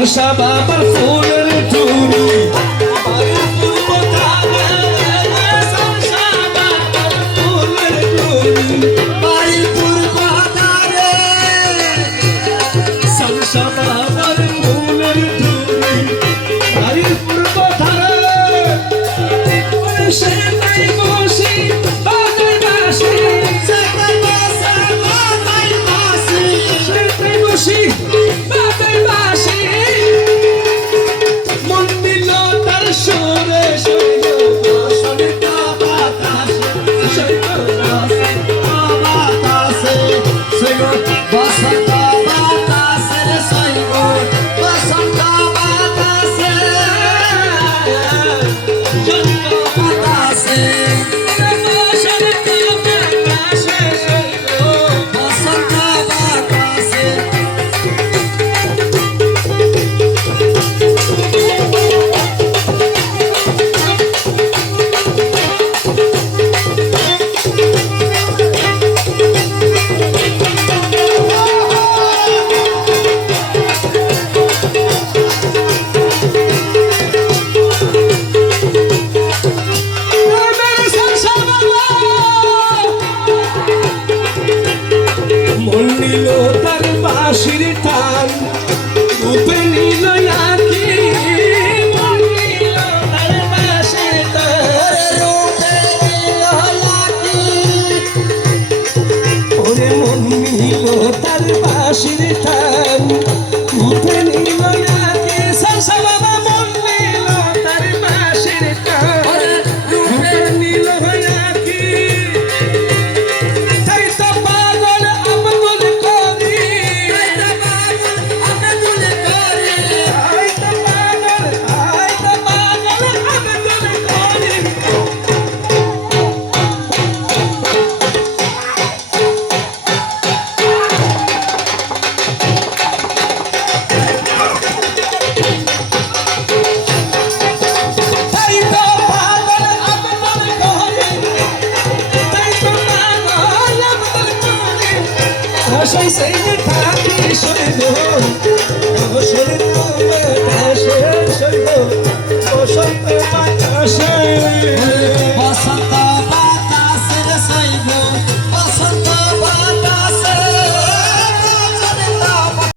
সারসা বাবার ফুলের ঝুড়ি বাড়ির পূর্ব ধারে সারসা বাবার ফুলের ঝুড়ি বাড়ির পূর্ব ধারে সারসা বাবার ফুলের ঝুড়ি বাড়ির পূর্ব ধারে সে তাই বসি বাজাই বাসি সে তাই বসি বাজাই বাসি মন দিল তার সুরে সুরে সরিতা বাতাসে বাতাসে সৈগো বসন্ত বাতাসে রে সৈগো বসন্ত বাতাসে বাতাসে বসন্ত বাতাসে মন নিল তার বাঁশির টান রূপে নিল আঁকি মন নিল তার বাঁশির টান ওরে মন নিল তার বাঁশির টান রূপে নিল আঁকি সারসা বাবা মন নিল তার বাঁশির টান রূপে নিল আঁকি তাই তো পাগল আব্দুল করি তাই তো পাগল আব্দুল করি তাই তো পাগল আব্দুল করি তাই তো পাগল আব্দুল করি আশাই সেই থাকি সইব সইব বাতাসে সইব সইব বাতাসে বসন্ত